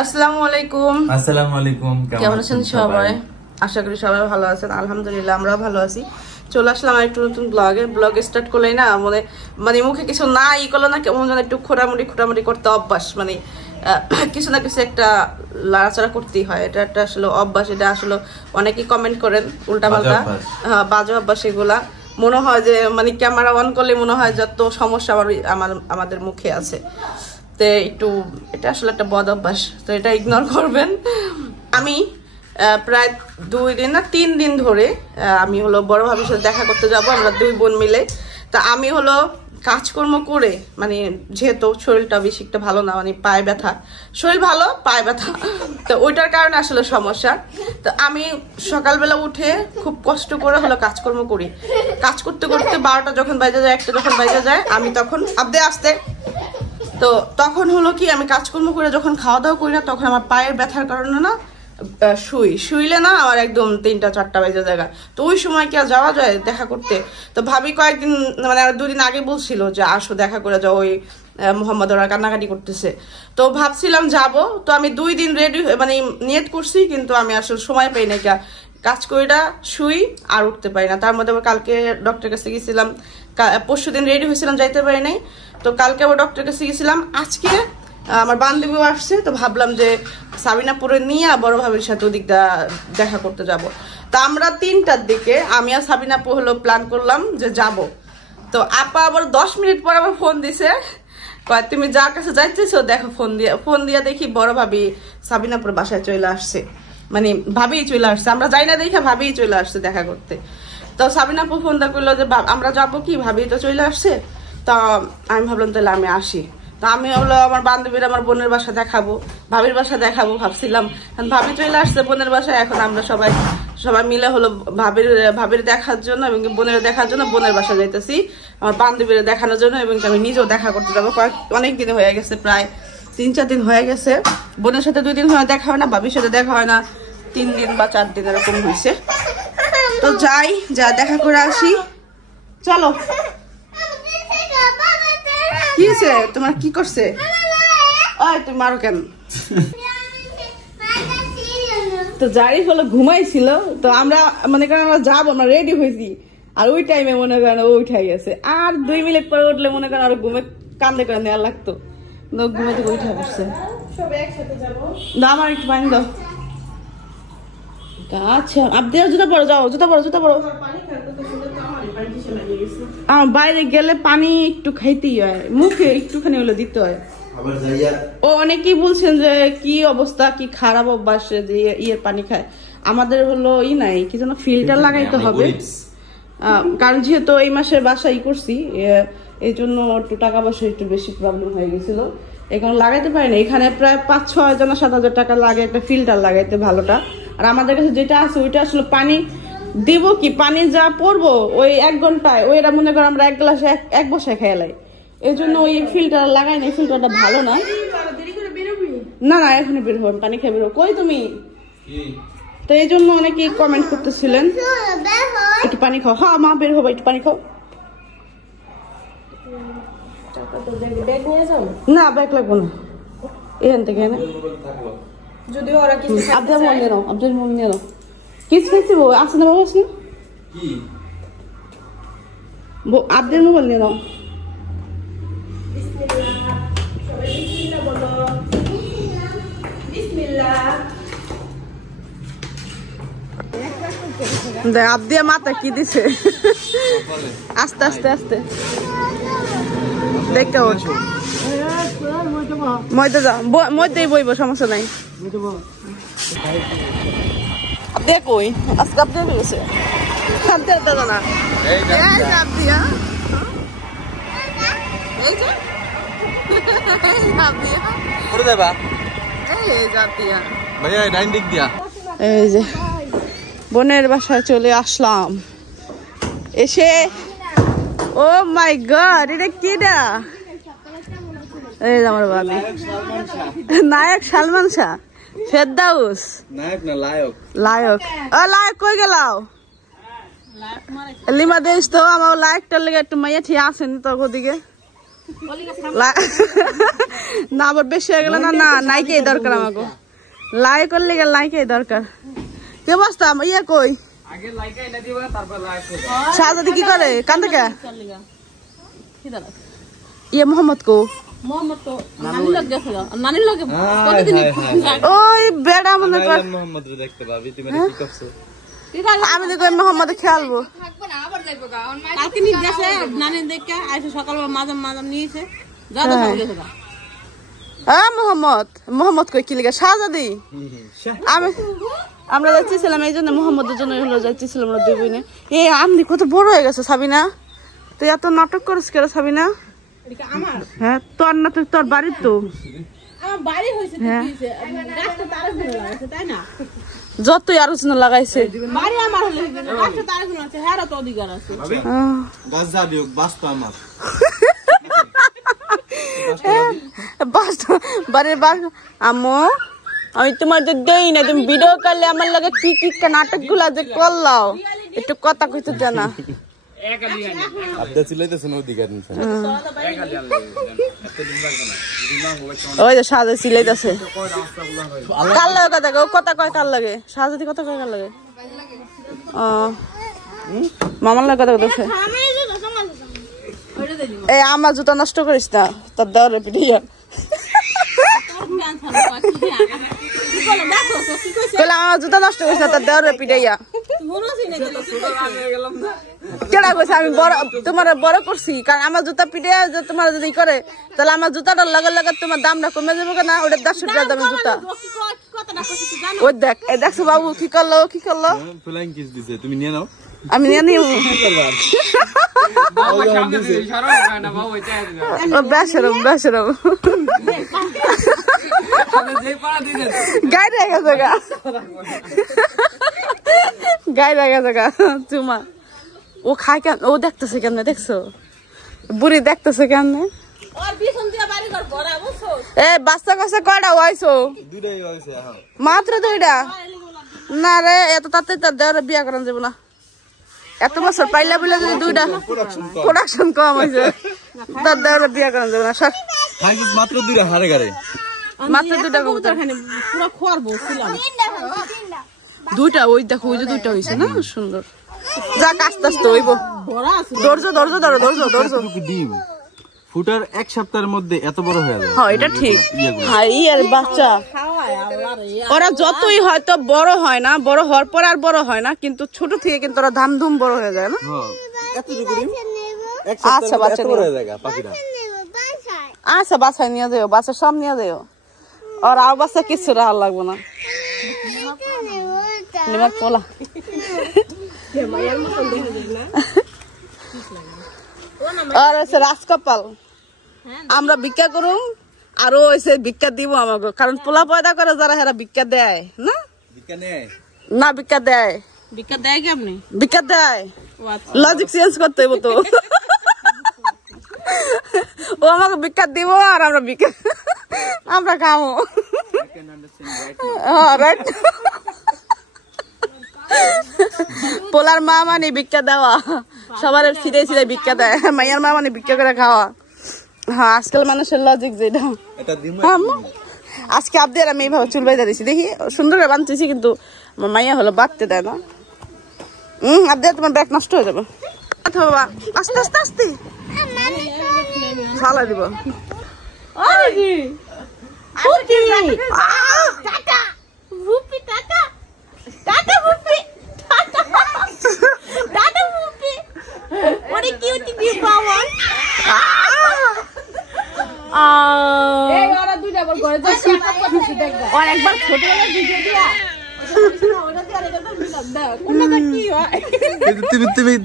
আসসালামু আলাইকুম। আসসালামু আলাইকুম। কেমন আছেন সবাই? আশা করি সবাই ভালো আছেন। আলহামদুলিল্লাহ আমরাও ভালো আছি। চলে আসলাম একটু নতুন ব্লগ স্টার্ট করলেই না মানে মুখে কিছু না করলো না কেমন যেন একটু খোটামুটি করতে অভ্যাস, মানে কিছু না কিছু একটা লাড়াচাড়া করতেই হয়। এটা একটা আসলে অভ্যাস। এটা আসলে অনেকেই কমেন্ট করেন উল্টাপাল্টা বাজে অভ্যাস। এগুলা মনে হয় যে মানে ক্যামেরা অন করলে মনে হয় যত সমস্যা আমাদের মুখে আছে। তো একটু এটা আসলে একটা বদ অভ্যাস, তো এটা ইগনোর করবেন। আমি প্রায় 2 দিন না 3 দিন ধরে আমি হলো বড় ভাবির সাথে দেখা করতে যাব, আমরা 2 বোন মিলে। তা আমি হলো কাজকর্ম করে মানে যেহেতু শরীরটা বেশি একটা ভালো না, মানে পায়ে ব্যথা, শরীর ভালো পায়ে ব্যথা, তো ওইটার কারণে আসলে সমস্যা। তো আমি সকালবেলা উঠে খুব কষ্ট করে হলো কাজকর্ম করি। কাজ করতে করতে 12টা যখন বাজে যায়, 1টা যখন বাজে যায়, আমি তখন আসতে তো তখন হলো কি আমি কাজকর্ম করে যখন খাওয়া দাওয়া করি না, তখন আমার পায়ের ব্যথার কারণে না শুইলে না আমার একদম 3টা-4টা বাজে জায়গা। তো ওই সময় কি আর যাওয়া যায় দেখা করতে? তো ভাবি কয়েকদিন মানে 2 দিন আগে বলছিল যে আসো দেখা করে যাও, ওই মোহাম্মদ ওরা কান্নাকাটি করতেছে। তো ভাবছিলাম যাব, তো আমি 2 দিন রেডি মানে নিয়ত করছি, কিন্তু আমি আসলে সময় পাই না, কাজ করিটা শুই আর উঠতে পারি না। তার মধ্যে আবার কালকে ডক্টরের কাছে গেছিলাম, পরশু দিন রেডি হয়েছিলাম, যাইতে পারি নাই। তো কালকে আবার ডক্টরের কাছে গেছিলাম। আজকে আমার বান্ধবীও আসছে, তো ভাবলাম যে সাবিনাপুরে নিয়ে বড় ভাবির সাথে ওদিকটা দেখা করতে যাব। তো আমরা 3টার দিকে আমি আর সাবিনাপু হলো প্ল্যান করলাম যে যাব। তো আপা আবার 10 মিনিট পর আবার ফোন দিছে, কয় তুমি যার কাছে যাইতেছো দেখো। ফোন দিয়া দেখি বড় ভাবি সাবিনাপুর বাসায় চলে আসছে, মানে ভাবি চলে আসছে, আমরা যাই না দেখে ভাবি চলে আসছে দেখা করতে। তো সাবিনাপু ফোন দা করলো যে আমরা যাবো কি, ভাবি তো চলে আসছে। তা আমি ভাবলাম তাহলে আমি আসি। তো আমি হলো আমার বান্ধবীর আমার বোনের বাসা দেখাবো, ভাবির বাসা দেখাবো ভাবছিলাম। ভাবি চলে আসছে বোনের বাসায়, এখন আমরা সবাই মিলে হলো ভাবির দেখার জন্য এবং বোনের দেখার জন্য বোনের বাসা যাইতেছি, আমার বান্ধবীর দেখানোর জন্য, এবং আমি নিজেও দেখা করতে যাবো। অনেক দিন হয়ে গেছে, প্রায় 3-4 দিন হয়ে গেছে। বোনের সাথে 2 দিন হয় দেখা হয় না, ভাবির সাথে দেখা হয় না 3 দিন বা 4 দিন এরকম হয়েছে। তো যা দেখা করে আসি, চলো। কি হয়েছে তোমার, কি করছে? ওই তুমি মারো কেন? তো যাই হলো ঘুমাইছিল, তো আমরা মনে করেন আমরা যাবো, আমরা রেডি হয়েছি, আর ওই টাইমে মনে করেন ও উঠাই গেছে। আর 2 মিনিট পরে উঠলে মনে করেন আর ঘুমে কান্দে করে নেওয়া লাগতো, ঘুমে থেকে উঠে পড়ছে। দাও আমার একটু পানি দাও। আচ্ছা আপনি জুতা পরো, যাও জুতা পরো। বাইরে গেলে পানি একটু খাইতেই হয়, মুখে একটুখানি হলে দিতে হয়। ও অনেকেই বলছেন যে কি অবস্থা, কি খারাপ অভ্যাস যে ইয়ের পানি খায়। আমাদের হলো নাই কি যেন ফিল্টার লাগাইতে হবে, কারণ যেহেতু এই মাসের বাসা করছি, এই জন্য একটু টাকা পয়সা একটু বেশি প্রবলেম হয়ে গেছিল, এখন লাগাইতে পারি না। এখানে প্রায় 5-6,000-7,000 টাকা লাগে একটা ফিল্টার লাগাইতে ভালোটা। আর আমাদের কাছে যেটা আছে ওইটা আসলে পানি দিব কি, পানি যা পড়বো ওই 1 ঘন্টায় ওইটা মনে করো আমরা 1 গ্লাসে 1 বসায় খেয়ালাই। এই জন্য ওই ফিল্টার লাগাই না, ফিল্টারটা ভালো না। না এখনই বের হবেন, পানি খেয়ে বের হবো। কই তুমি? তো এই জন্য অনেকেই কমেন্ট করতেছিলেন একটু পানি খাও। হ্যাঁ মা বের হবো, একটু পানি খাও। না ব্যাগ লাগবো না, এখান থেকে না। যদিও ওরা কিছু আব্দুল মন নিয়ে নাও। কিছু খাইছি বউ আসে না, বাবু আসে না, আব্দের মোবাইল নিয়ে নাও। আব্দিয়া মাথা কি দিছে, আস্তে দেখতে মধ্যে যাও, মধ্যেই বইব, সমস্যা নাই। দেখোই আজকে আপনি গেছে দাদা না এই যে বোনের বাসায় চলে আসলাম। এসে ও মাই গড, এটা কিডা? এই আমার বাবি নায়ক সালমান শাহ, ফেরদাউস নায়ক না লায়ক কই গেলাও? লিমা দেশ তো আমার লায়কটার লেগে একটু মাইয়া ঠিক আসেনি তো ওদিকে। না আবার বেশি হয়ে গেল না না নাইকে দরকার আমাকে লাই করলে গেল নাইকে দরকার কে বসতাম ইয়ে কই শাহজাদি কি করে কান থেকে ইয়ে মোহাম্মদ কো ওই বেড়া মনে কর আমি দেখো মোহাম্মদ খেয়ালবো মোহাম্মদ মোহাম্মদ কই কি লিখা শাহজাদি আমরা যাচ্ছিলাম এই জন্য মোহাম্মদের জন্য হলো যাচ্ছিলাম আমরা দুই বোনে এই আমদি কত বড় হয়ে গেছে সাবিনা তুই এত নাটক করিস কেন সাবিনা হ্যাঁ তোর না তুই তোর বাড়ির তো যতই আলোচনা লাগাইছে আম্মু আমি তোমাদের দেই না তুমি ভিডিও করলে আমার লাগে কি কি নাটক গুলা যে করলাও একটু কথা কইতে জানা ওই যে সাজা সিলাইতেছে কার লাগে কথা কয় কথা কয় কার লাগে সাজাদি কথা কয় কার লাগে মামার লাগে কথা কইতেছে এই আমার জুতা নষ্ট করিস না তোর দেওয়ার পিঠিয়া আমার জুতা নষ্ট করিস না তোর দেওয়ার পিঠাইয়া কেডা কইছে আমি বড় তোমার বড় করছি কারণ আমার জুতা পিঠে তোমার যদি করে তাহলে আমার জুতাটার লগে লগে তোমার দামটা কমে যাবে না ওটা 150 টাকা দামের জুতা ওই দেখ এই দেখছো বাবু কি করলো ফ্লাইং কিস দিছে তুমি নিয়ে নাও আমি নিয়ে নিও বেশরম গায়ে গেছে চুমা ও খায় কেন ও দেখতেছে কেন দেখছো বুড়ি দেখতেছে কেন এ বাচ্চা কাছে কয়টা হয়েছো মাত্র 2টা না রে এত তাতে তার দেওয়ার বিয়া করান যাবো না এত বছর পাইলা বলে যদি 2টা প্রোডাকশন কম হয়েছে তার দেওয়ার বিয়া করান যাবো না মাত্র 2টা হারে গারে মাত্র 2টা কবুতর পুরো খোয়ার বলছিলাম 2টা ওই দেখো ওই যে 2টা হয়েছে না সুন্দর যাক আস্তে আস্তে হইব ধৈর্য ডিম ফুটার 1 সপ্তাহের মধ্যে এত বড় হয়ে যায় হ্যাঁ এটা ঠিক হ্যাঁ ইয়ার বাচ্চা ওরা যতই হয়তো বড় হয় না বড় হওয়ার পর আর বড় হয় না কিন্তু ছোট থেকে কিন্তু ওরা ধামধুম বড় হয়ে যায় না আচ্ছা বাচ্চা বড় হয়ে যায় পাখিরা আচ্ছা বাচ্চা নিয়ে যাও বাচ্চা সব নিয়ে যাও আর আর বাচ্চা কিছু রাখার লাগবে না নিমার পোলা আর আছে রাজকপাল আমরা ভিক্ষা করুম আরো হয়েছে ভিক্ষা দিব আমাকে কারণ পোলা পয়দা করে যারা হেরা ভিক্ষা দেয় না না ভিক্ষা দেয় কেমনি ভিক্ষা দেয় লজিক চেঞ্জ করতে হইব তো ও আমাকে ভিক্ষা দিব আর আমরা খাবো পোলার মা মানে ভিক্ষা দেওয়া সবার ছিঁড়ে ছিঁড়ে ভিক্ষা দেয় মাইয়ার মা মানে ভিক্ষা করে খাওয়া হ্যাঁ আজকাল মানুষের লজিক যেটা আজকে আপনি আর আমি এইভাবে চুল বাইদা দিছি দেখি সুন্দর করে বানতেছি কিন্তু আমার মাইয়া হলো বাঁধতে দেয় না আপনি তোমার ব্যাগ নষ্ট হয়ে যাবে বাবা আস্তে আস্তে আস্তে ফালাই দিব একবার ছোট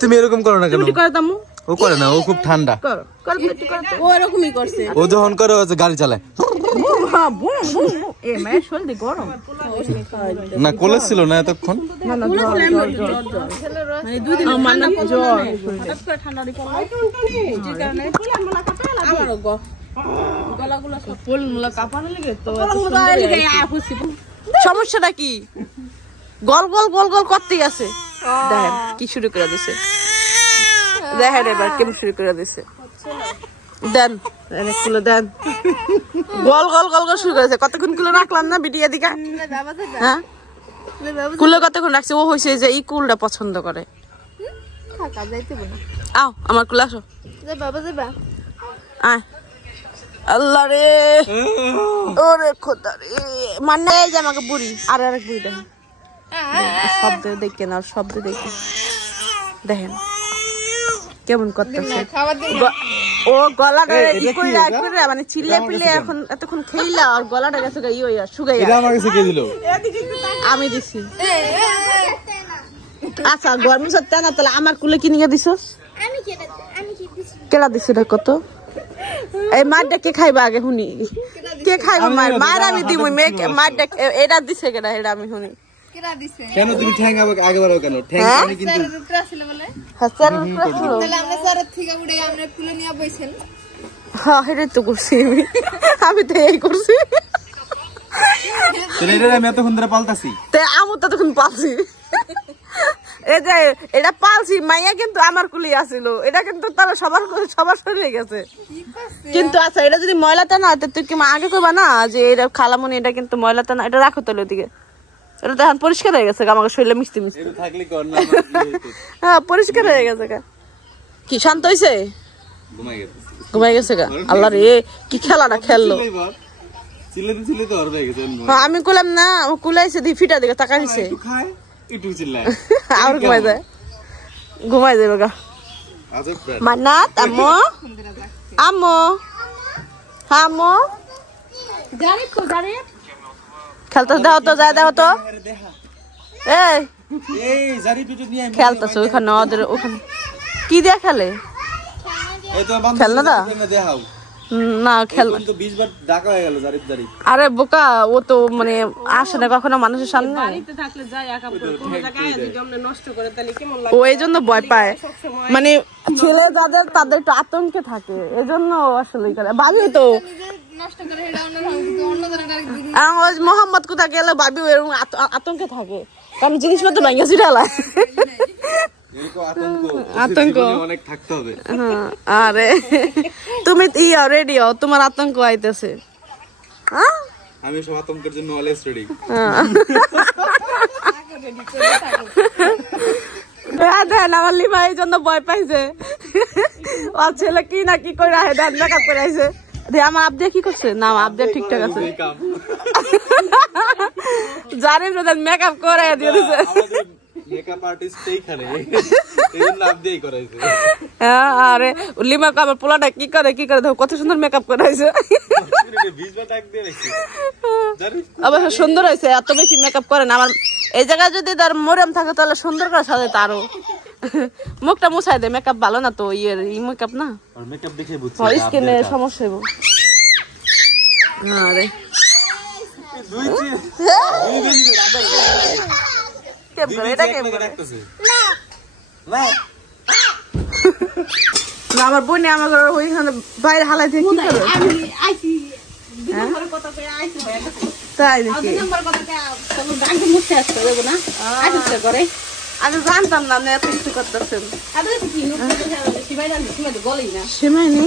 তুমি এরকম করো না কেন ও করে না ও খুব ঠান্ডা ও এরকমই করছে ও যখন করে গাড়ি চালায় না কোলে ছিল না এতক্ষণ সমস্যাটা কি গল গল গল গল করতেই আছে দেখেন কি শুরু করে দিছে দেখেন এবার কেমন শুরু করে দিছে দেন কুলে দেন গল গল গল গল শুরু করেছে কতক্ষণ কুলে রাখলাম না বিটিয়া দিকে হ্যাঁ কুলে কতক্ষণ রাখছে ও হয়েছে যে এই কুলটা পছন্দ করে আও আমার কুলে আসো আয় আল্লাহ রে ওরে খোদা রে মানে এই যে আমাকে বুড়ি আর আরেক বুড়ি দেখেন শব্দ দেখেন আর শব্দ দেখেন দেখেন কেমন করতেছে ও গলাটা ই করে মানে চিল্লে পিল্লে এখন এতক্ষণ খেইলা আর গলাটা গেছে শুকাইয়া আমি দিছি আচ্ছা গরম সত্যি না তাহলে আমার কুলে কি নিয়ে দিছস কেলা দিছ রে কত এই মারটা কে খাইবা আগে শুনি কে খাইবা মার আমি দিমু মারটা এটা দিছে কেনা এটা আমি শুনি কেন তুমি ঠ্যাং আগে বাড়াও কেন ঠ্যাং আমি কিন্তু রুদ্রা ছিল বলে হাসার রুদ্রা ছিল তাহলে আমরা স্যারের থেকে উড়ে আমরা কুলে নিয়ে বইছেন হ্যাঁ এটা তো করছি আমি তো এই করছি তাহলে এটা আমি এতক্ষণ ধরে পালতাছি তে আমি তো তখন পালছি এই যে এটা পালছি মাইয়া কিন্তু আমার কুলি আছিল এটা কিন্তু তাহলে সবার শরীরে গেছে কিন্তু আচ্ছা এটা যদি ময়লাটা না তুই কি আগে কইবা না যে এটা খালামনি এটা কিন্তু ময়লাটা না এটা রাখো তাহলে ওদিকে এটা তো এখন পরিষ্কার হয়ে গেছে আমাকে শরীরে মিষ্টি মিষ্টি এটা থাকলে কর না হ্যাঁ পরিষ্কার হয়ে গেছে কি শান্ত হইছে ঘুমাই গেছে গা আল্লাহ রে কি খেলাটা খেললো চিল্লাতে তো হয়ে গেছে আমি কইলাম না কুলাইছে দি ফিটা দিকে টাকা দিছে একটু চিল্লায় আর ঘুমাই যাবে গা মান্নাত আম্মু আম্মু আম্মু খেলতে দাও তো যা দাও তো খেলতেছে ওখানে ওদের ওখানে কি দিয়ে খেলে খেলনা দা না খেল আরে বোকা ও তো মানে আসে না কখনো মানুষের সামনে ও এই জন্য ভয় পায় মানে ছেলে যাদের তাদের একটু আতঙ্কে থাকে এই জন্য আসলে বাবু তো মোহাম্মদ কোথা গেলে বাবু এরকম আতঙ্কে থাকে কারণ জিনিসপত্র ভেঙে ছিটালায় আতঙ্ক অনেক থাকতে হবে আরে তুমি রেডি হও তোমার আতঙ্ক আইতেছে আমি সব আতঙ্কের জন্য অলওয়েজ রেডি আমার লিমা এই জন্য ভয় পাইছে ও ছেলে কি না কি করে মেকআপ করে আইছে আমার আবদিয়া কি করছে না আবদিয়া ঠিকঠাক আছে জানি মেকআপ করে দিয়ে দিছে মেকআপ আর্টিস্ট এইখানে এইজন্য আপডেট করাইছে আরে লিমা আমার পোলাটা কি করে দেখো কত সুন্দর মেকআপ করাইছে 20 বার টাক দিয়ে রাখছি আবার সুন্দর হইছে এত বেশি মেকআপ করে না আমার এই জায়গায় যদি তার মরম থাকে তাহলে সুন্দর করে সাজাইতে আরো মুখটা মুছাই দে মেকআপ ভালো না তো এই মেকআপ না আর মেকআপ দেখে বুঝছি স্কিনে সমস্যা হইব আরে দুই বেশি তো দাদা কেম করে এটা কেম করে না আমার বোন আমার ওইখানে বাইরে হালাই দিয়ে কি করে আমি আইছি দিনের কথা কই আইছি তাই নাকি দিনের কথা কে চলো গাঙ্গে মুছে আসতে দেব না আইছে করে আমি জানতাম না এত কিছু করতেছেন আরে কি সিমাই না সিমাই গলেই না সিমাই নি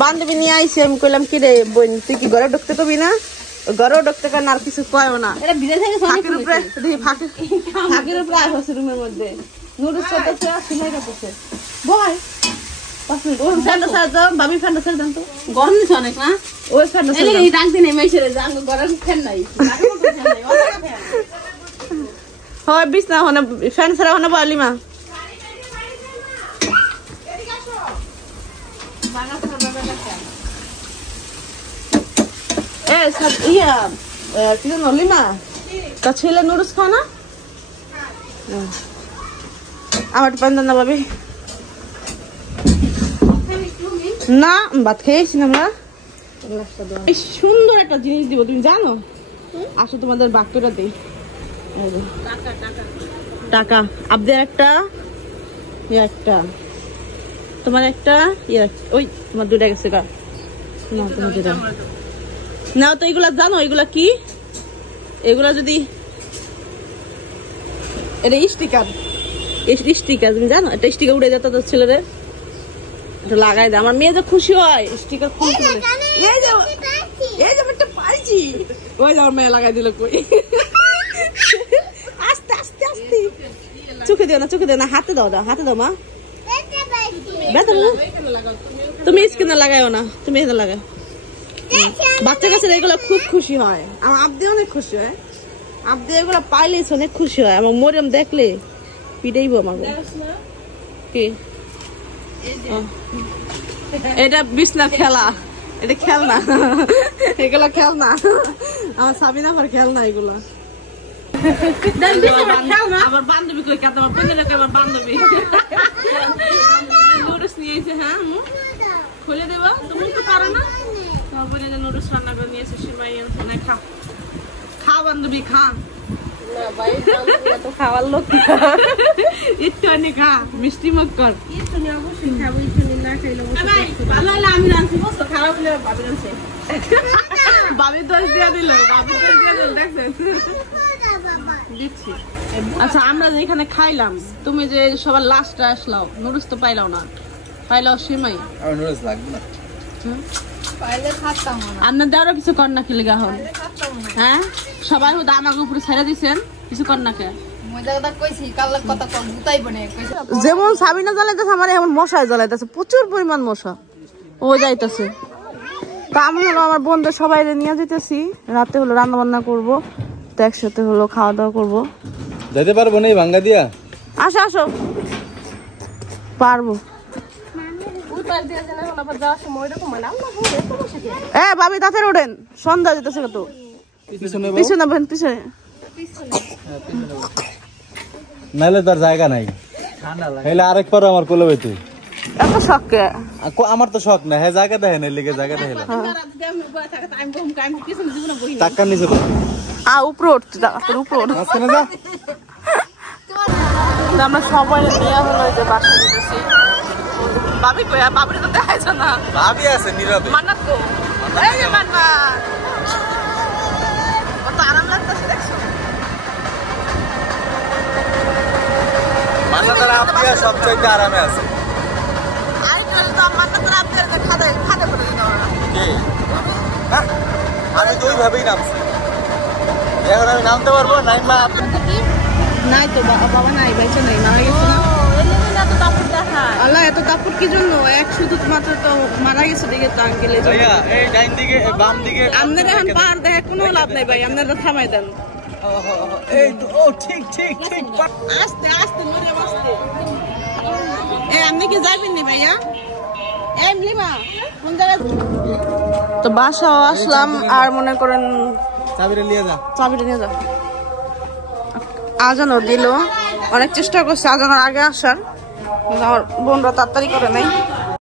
বান্ধবী নিয়ে আইছি আমি কইলাম কি রে বোন তুই কি ঘরে ঢুকতে কবি না ঘরেও ঢুকতে কারণ আর কিছু কয়ও না এটা বিদেশ থেকে ফাঁকের উপরে আর হচ্ছে রুমের মধ্যে নুডলস করতেছে সিমাই করতেছে বয় ফ্যানটা সার দাও বাবি ফ্যানটা সার দাও তো গরম নিচ্ছে অনেক না ওই ফ্যানটা সার দাও ডাকতে নেই মেসেরে যান গরম ফ্যান নাই হয় বিছ না হনে ফ্যান ছাড়া হনে বলি মা কি জানো লিমা তা ছেলে নুডলস খাও না আমার পান না ভাবি না ভাত খেয়েছি না আমরা সুন্দর একটা জিনিস দিব তুমি জানো আসো তোমাদের বাক্যটা দিই টাকা আবদের একটা তোমার একটা ওই তোমার দুটা গেছে গা না তোমার দুটা না তো এগুলা জানো এগুলা কি এগুলা যদি এটা স্টিকার তুমি জানো এটা স্টিকার উড়ে যেত তোর ছেলেদের লাগাই দে, আমার মেয়ে যে খুশি হয় স্টিকার খুলতে বলে। এই যে আমি একটা পাইছি, ওই যে আমার মেয়ে লাগাই দিল কই। আস্তে আস্তে আস্তে, চোখে দিও না, হাতে দাও মা। তুমি স্কিনে লাগাইও না, তুমি এটা লাগাও। বাচ্চা কাছে এগুলো খুব খুশি হয়, আমার আব্দি অনেক খুশি হয়। আব্দি এগুলো পাইলে অনেক খুশি হয়। আমার মরিয়ম দেখলে পিটাইবো আমাকে। কি এটা বিছনা খেলা, এটা খেলনা, এগুলো খেলনা। আমার সাবিনা পর খেলনা এগুলো। আমার বান্ধবী কই কাটা, আমার বান্ধবী নুডলস নিয়েছে। হ্যাঁ খুলে দেবো, তুমি তো পারো না। তারপরে নুডলস রান্না করে নিয়েছে সিমাই। খা বান্ধবী খা, খাওয়ার লোক একটু অনেক খা, মিষ্টি মুখ কর। আমি রাঁধছি, খারাপ হলে ভাবি রাঁধছে, ভাবি দোষ দিয়ে দিল, দেখছেন দিচ্ছি। আচ্ছা আমরা যে এখানে খাইলাম, তুমি যে সবার লাস্টে আসলাও, নুডলস তো পাইলাও না, পাইলাও সিমাই। আপনার দেওয়ারও কিছু কর না খেলে গাহন। হ্যাঁ সবাই আমাকে উপরে ছেড়ে দিচ্ছেন, কিছু কর না কে। যেমন সাবিনা জ্বালাইতেছে, আমার এমন মশায় জ্বালাইতেছে, প্রচুর পরিমাণ মশা ও যাইতেছে। তা আমি হলো আমার বোনদের সবাই নিয়ে যেতেছি, রাতে হলো রান্না বান্না করবো, তো একসাথে হলো খাওয়া দাওয়া করবো। যেতে পারবো না ভাঙ্গা দিয়া? আসো পারবো। ভাবি তাতে ওঠেন, সন্ধ্যা যেতেছে কত। পিছনে নাইলে তার জায়গা নাই, আরেক পর আমার কোলে বইতে। এত শখ কে? আমার তো শখ না, হ্যাঁ জায়গা দেখে না, লিগে জায়গা দেখে টাকা নিচে উপরে আমরা সবাই নিয়ে হলো যে বাসা যেতেছি। ভাবি কই? ভাবির তো দেখাইছ না। ভাবি আছে নীরবে। মান্নাত কো? এই যে মান্নাত, কত আরাম লাগতেছে দেখছো। মান্নাতের আব্দিয়া সবচেয়ে আরামে আছে। আই তো মান্নাতের আব্দিয়ার খাদে করে দিন ওরা। কি না, আমি তো ওইভাবেই নামছি, এখন আমি নামতে পারবো নাই? মা নাই তো, বাবা নাই, বেঁচে নাই, মারা গেছে না। আল্লাহ এত তাপুর কি জন্য? এক শুধু মাত্র তো মারা গেছে দিকে তো আঙ্কেল। এই ডাইন দিকে বাম দিকে আপনারা এখন পার দেখে কোনো লাভ নাই ভাই, আপনারা থামাই দেন। এই তো, ও ঠিক আস্তে আস্তে মরে আস্তে। আপনি কি যাবেন নি ভাইয়া? কোন জায়গায়? তো বাসা আসলাম, আর মনে করেন চাবিটা নিয়ে যা। আজানও দিল, অনেক চেষ্টা করছে আজানোর আগে আসার, আমার বোনরা তাড়াতাড়ি করে নাই।